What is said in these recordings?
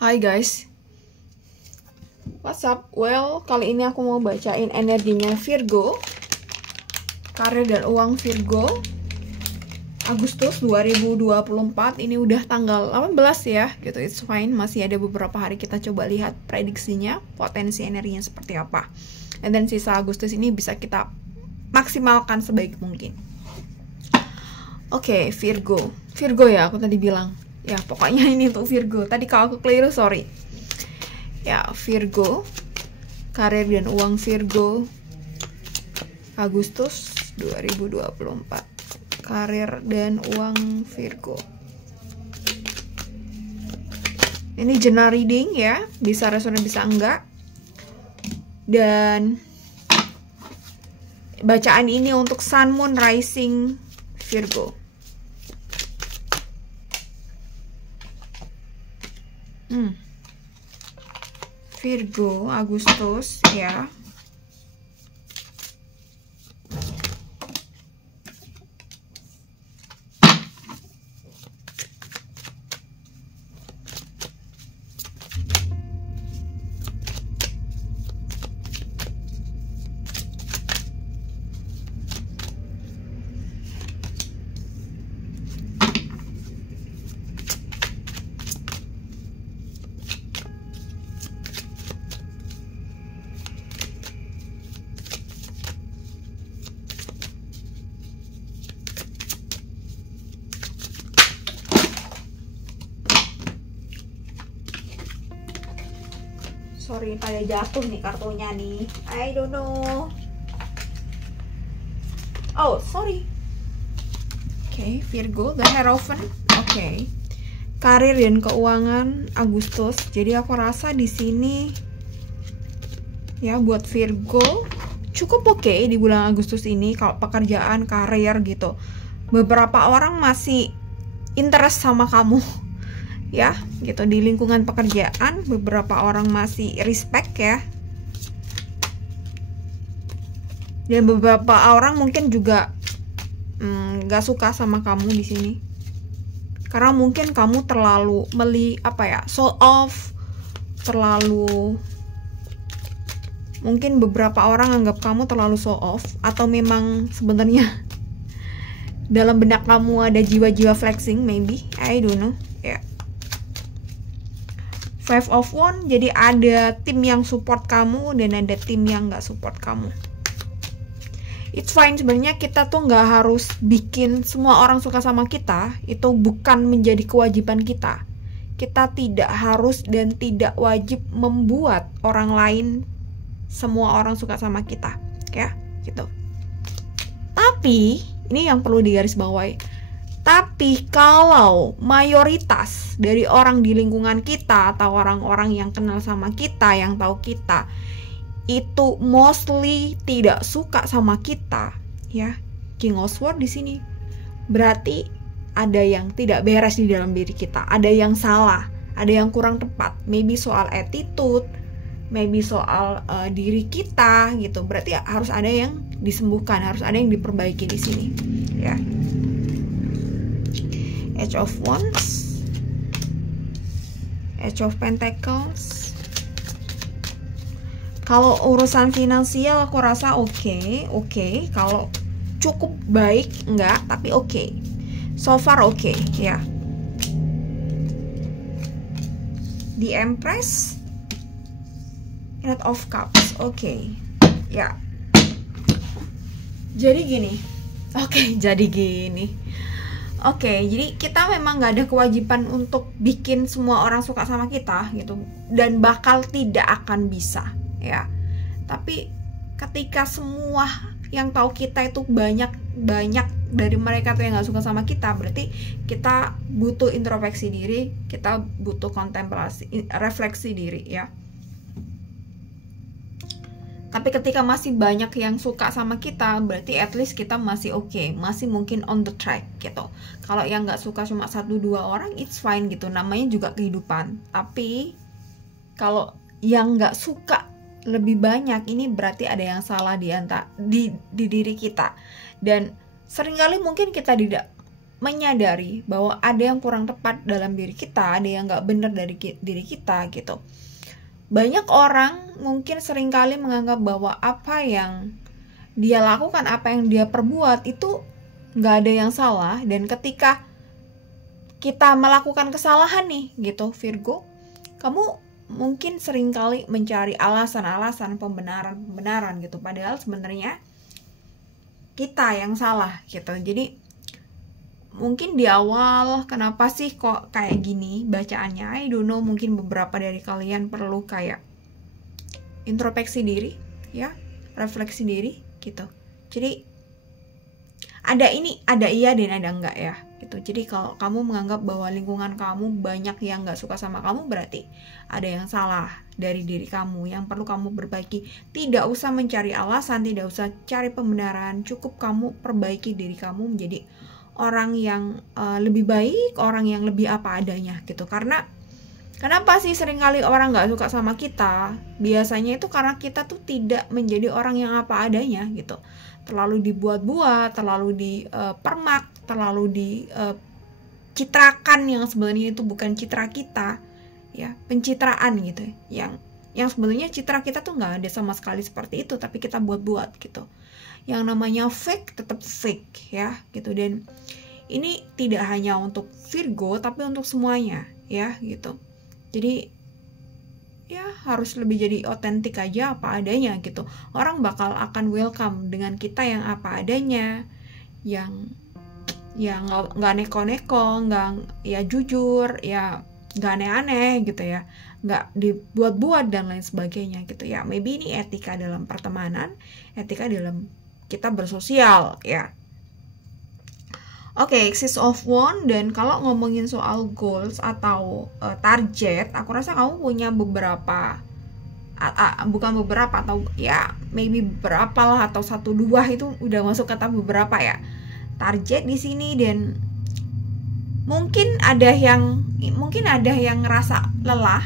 Hai guys, what's up? Well, kali ini aku mau bacain energinya Virgo, karir dan uang Virgo, Agustus 2024. Ini udah tanggal 18 ya, gitu. It's fine, masih ada beberapa hari, kita coba lihat prediksinya, potensi energinya seperti apa. And then sisa Agustus ini bisa kita maksimalkan sebaik mungkin. Oke, Virgo ya, aku tadi bilang. Ya, pokoknya ini untuk Virgo. Tadi kalau aku keliru, sorry. Ya, Virgo, karir dan uang Virgo, Agustus 2024. Karir dan uang Virgo. Ini general reading ya, bisa resonate bisa enggak. Dan bacaan ini untuk Sun, Moon, Rising Virgo. Virgo, Agustus ya. Sorry, pada jatuh nih kartunya nih. I don't know. Oh, sorry. Oke, Virgo, the Hierophant. Oke. Karir dan keuangan Agustus. Jadi aku rasa di sini ya buat Virgo cukup oke di bulan Agustus ini kalau pekerjaan, karir gitu. Beberapa orang masih interest sama kamu. Ya, gitu, di lingkungan pekerjaan beberapa orang masih respect ya. Dan beberapa orang mungkin juga gak suka sama kamu di sini. Karena mungkin kamu terlalu show off, terlalu, mungkin beberapa orang anggap kamu terlalu show off, atau memang sebenarnya dalam benak kamu ada jiwa-jiwa flexing, maybe, I don't know ya. Five of Wands, jadi ada tim yang support kamu dan ada tim yang nggak support kamu. It's fine, sebenarnya kita tuh nggak harus bikin semua orang suka sama kita. Itu bukan menjadi kewajiban kita. Kita tidak harus dan tidak wajib membuat orang lain, semua orang suka sama kita, ya, gitu. Tapi ini yang perlu digarisbawahi. Tapi kalau mayoritas dari orang di lingkungan kita atau orang-orang yang kenal sama kita, yang tahu kita, itu mostly tidak suka sama kita, ya, King of Swords di sini, berarti ada yang tidak beres di dalam diri kita, ada yang salah, ada yang kurang tepat, maybe soal attitude, maybe soal diri kita, gitu. Berarti harus ada yang disembuhkan, harus ada yang diperbaiki di sini, ya. Age of Wands, Age of Pentacles. Kalau urusan finansial aku rasa oke. Kalau cukup baik enggak, tapi oke. So far oke, ya. The Empress, Knight of Cups, oke. Ya. Jadi gini. Oke, jadi kita memang nggak ada kewajiban untuk bikin semua orang suka sama kita gitu, dan bakal tidak akan bisa ya. Tapi ketika semua yang tahu kita itu banyak dari mereka tuh yang nggak suka sama kita, berarti kita butuh introspeksi diri, kita butuh kontemplasi, refleksi diri ya. Tapi ketika masih banyak yang suka sama kita, berarti at least kita masih oke, masih mungkin on the track gitu. Kalau yang nggak suka cuma 1-2 orang, it's fine gitu, namanya juga kehidupan. Tapi kalau yang nggak suka lebih banyak, ini berarti ada yang salah di diri kita. Dan seringkali mungkin kita tidak menyadari bahwa ada yang kurang tepat dalam diri kita, ada yang nggak benar dari diri kita gitu. Banyak orang mungkin seringkali menganggap bahwa apa yang dia lakukan, apa yang dia perbuat itu nggak ada yang salah. Dan ketika kita melakukan kesalahan nih gitu Virgo, kamu mungkin seringkali mencari alasan-alasan, pembenaran gitu, padahal sebenarnya kita yang salah gitu. Jadi mungkin di awal kenapa sih kok kayak gini bacaannya, I don't know, mungkin beberapa dari kalian perlu kayak introspeksi diri ya, refleksi diri gitu. Jadi ada ini, ada iya dan ada enggak ya gitu. Jadi kalau kamu menganggap bahwa lingkungan kamu banyak yang enggak suka sama kamu, berarti ada yang salah dari diri kamu yang perlu kamu perbaiki. Tidak usah mencari alasan, tidak usah cari pembenaran, cukup kamu perbaiki diri kamu menjadi orang yang lebih baik, orang yang lebih apa adanya gitu. Karena kenapa sih seringkali orang nggak suka sama kita? Biasanya itu karena kita tuh tidak menjadi orang yang apa adanya gitu. Terlalu dibuat-buat, terlalu dipermak, terlalu dicitrakan yang sebenarnya itu bukan citra kita, ya, pencitraan gitu. Yang sebenarnya citra kita tuh nggak ada sama sekali seperti itu, tapi kita buat-buat gitu. Yang namanya fake tetap fake ya gitu. Dan ini tidak hanya untuk Virgo tapi untuk semuanya ya gitu. Jadi ya harus lebih jadi otentik aja, apa adanya gitu. Orang bakal akan welcome dengan kita yang apa adanya, yang nggak neko-neko, nggak ya jujur, ya nggak aneh-aneh gitu ya, nggak dibuat-buat dan lain sebagainya gitu ya. Maybe ini etika dalam pertemanan, etika dalam kita bersosial ya. Oke, Six of Wands. Dan kalau ngomongin soal goals atau target, aku rasa kamu punya beberapa, bukan beberapa, atau ya maybe beberapa lah, atau 1-2 itu udah masuk kata beberapa ya, target di sini. Dan mungkin ada yang ngerasa lelah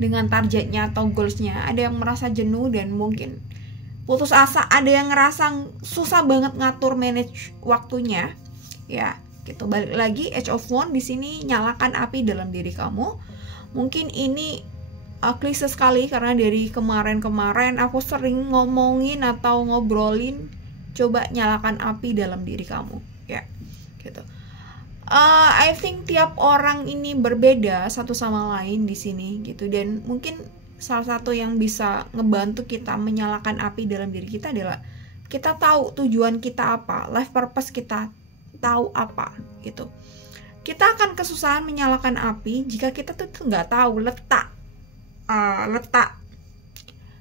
dengan targetnya atau goalsnya, ada yang merasa jenuh dan mungkin putus asa, ada yang ngerasa susah banget ngatur manage waktunya ya gitu. Balik lagi, Age of Wands di sini, nyalakan api dalam diri kamu. Mungkin ini klise sekali karena dari kemarin aku sering ngomongin atau ngobrolin, coba nyalakan api dalam diri kamu ya gitu. I think tiap orang ini berbeda satu sama lain di sini gitu. Dan mungkin salah satu yang bisa ngebantu kita menyalakan api dalam diri kita adalah kita tahu tujuan kita apa, life purpose kita tahu apa gitu. Kita akan kesusahan menyalakan api jika kita tuh nggak tahu letak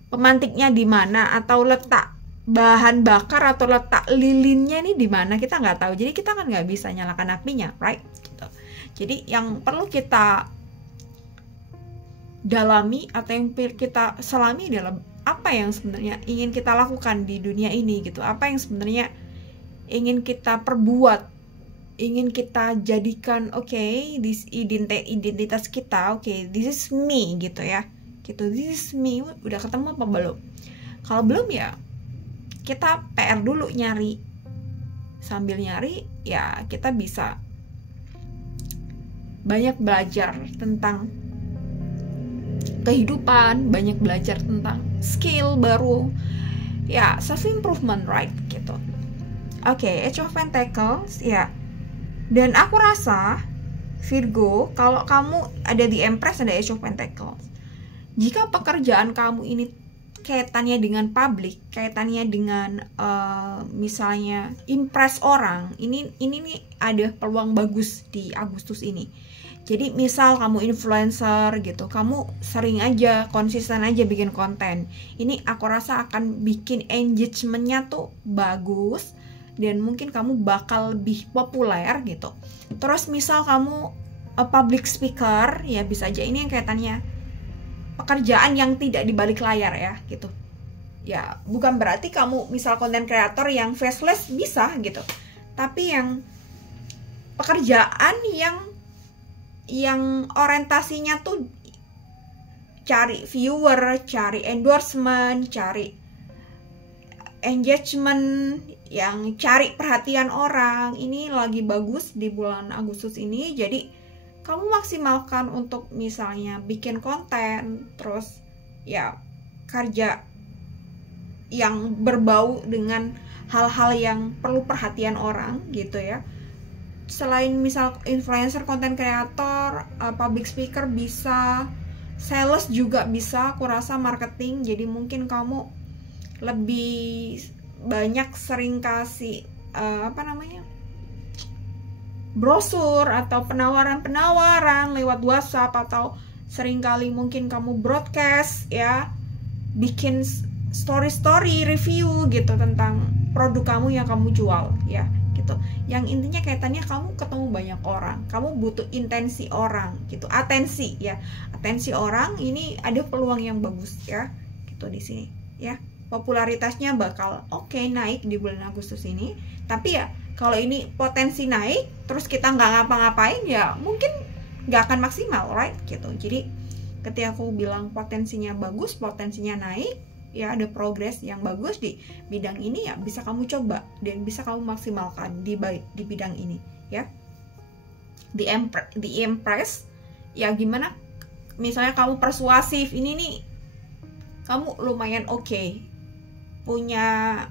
pemantiknya di mana, atau letak bahan bakar atau letak lilinnya nih di mana, kita nggak tahu. Jadi kita kan nggak bisa nyalakan apinya, right? Gitu. Jadi yang perlu kita dalami atau yang kita selami adalah apa yang sebenarnya ingin kita lakukan di dunia ini gitu. Apa yang sebenarnya ingin kita perbuat, ingin kita jadikan, this identitas kita, this is me gitu ya gitu. This is me, udah ketemu apa belum? Kalau belum ya kita PR dulu, nyari. Sambil nyari ya kita bisa banyak belajar tentang kehidupan, banyak belajar tentang skill baru ya, self improvement, right gitu. Age of Pentacles ya. Dan aku rasa Virgo, kalau kamu ada di Empress, ada Age of Pentacles, jika pekerjaan kamu ini kaitannya dengan publik, kaitannya dengan misalnya impress orang, ini nih ada peluang bagus di Agustus ini. Jadi misal kamu influencer gitu, kamu sering aja, konsisten aja bikin konten, ini aku rasa akan bikin engagementnya tuh bagus, dan mungkin kamu bakal lebih populer gitu. Terus misal kamu public speaker, ya bisa aja ini yang kaitannya pekerjaan yang tidak di balik layar ya gitu. Ya bukan berarti kamu misal content creator yang faceless, bisa gitu, tapi yang pekerjaan yang orientasinya tuh cari viewer, cari endorsement, cari engagement, yang cari perhatian orang. Ini lagi bagus di bulan Agustus ini. Jadi kamu maksimalkan untuk misalnya bikin konten, terus ya kerja yang berbau dengan hal-hal yang perlu perhatian orang gitu ya. Selain misal influencer, content creator, public speaker bisa, sales juga bisa, aku rasa marketing. Jadi mungkin kamu lebih banyak sering kasih brosur atau penawaran-penawaran lewat WhatsApp, atau seringkali mungkin kamu broadcast ya, bikin story review gitu tentang produk kamu yang kamu jual ya gitu. Yang intinya kaitannya kamu ketemu banyak orang, kamu butuh intensi orang gitu, atensi ya, atensi orang. Ini ada peluang yang bagus ya gitu di sini ya. Popularitasnya bakal naik di bulan Agustus ini. Tapi ya kalau ini potensi naik terus kita nggak ngapa-ngapain, ya mungkin nggak akan maksimal, right gitu. Jadi ketika aku bilang potensinya bagus, potensinya naik ya, ada progres yang bagus di bidang ini, ya bisa kamu coba dan bisa kamu maksimalkan di bidang ini ya. Di impress ya, gimana misalnya kamu persuasif, ini nih kamu lumayan punya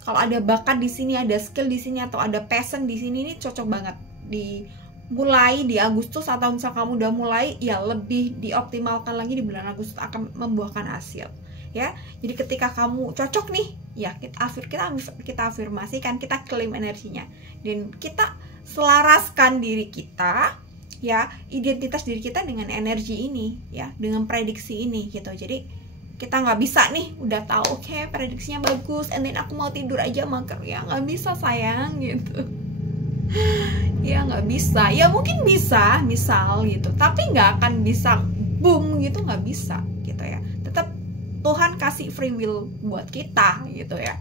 kalau ada bakat di sini, ada skill di sini, atau ada passion di sini, ini cocok banget dimulai di Agustus. Atau misal kamu udah mulai, ya lebih dioptimalkan lagi di bulan Agustus, akan membuahkan hasil ya. Jadi ketika kamu cocok nih ya, kita afirmasikan, kita klaim energinya, dan kita selaraskan diri kita ya, identitas diri kita dengan energi ini ya, dengan prediksi ini gitu. Jadi kita nggak bisa nih udah tahu prediksinya bagus and then aku mau tidur aja mager, ya nggak bisa sayang gitu. Ya nggak bisa, ya mungkin bisa misal gitu, tapi nggak akan bisa boom gitu, nggak bisa gitu ya. Tetap Tuhan kasih free will buat kita gitu ya.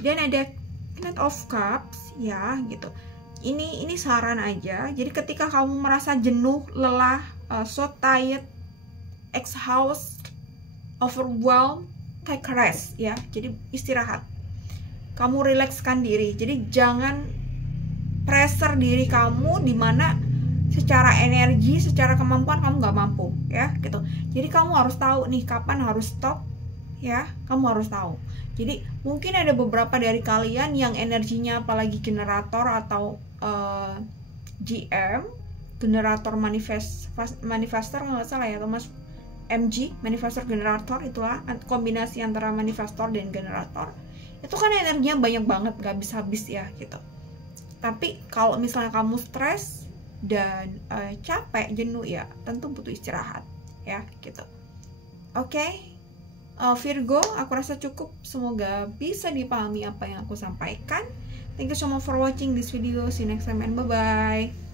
Dan ada Knight of Cups ya gitu. Ini saran aja. Jadi ketika kamu merasa jenuh, lelah, so tired, exhaust, overwhelmed, take a rest ya. Jadi istirahat, kamu rilekskan diri. Jadi jangan pressure diri kamu dimana secara energi, secara kemampuan kamu nggak mampu ya gitu. Jadi kamu harus tahu nih kapan harus stop ya, kamu harus tahu. Jadi mungkin ada beberapa dari kalian yang energinya, apalagi generator atau GM, generator manifestor nggak salah ya, atau MG, manifestor generator, itulah kombinasi antara manifestor dan generator. Itu kan energinya banyak banget, gak habis-habis ya gitu. Tapi kalau misalnya kamu stres dan capek, jenuh, ya tentu butuh istirahat ya gitu. Virgo, aku rasa cukup. Semoga bisa dipahami apa yang aku sampaikan. Thank you so much for watching this video. See you next time and bye-bye.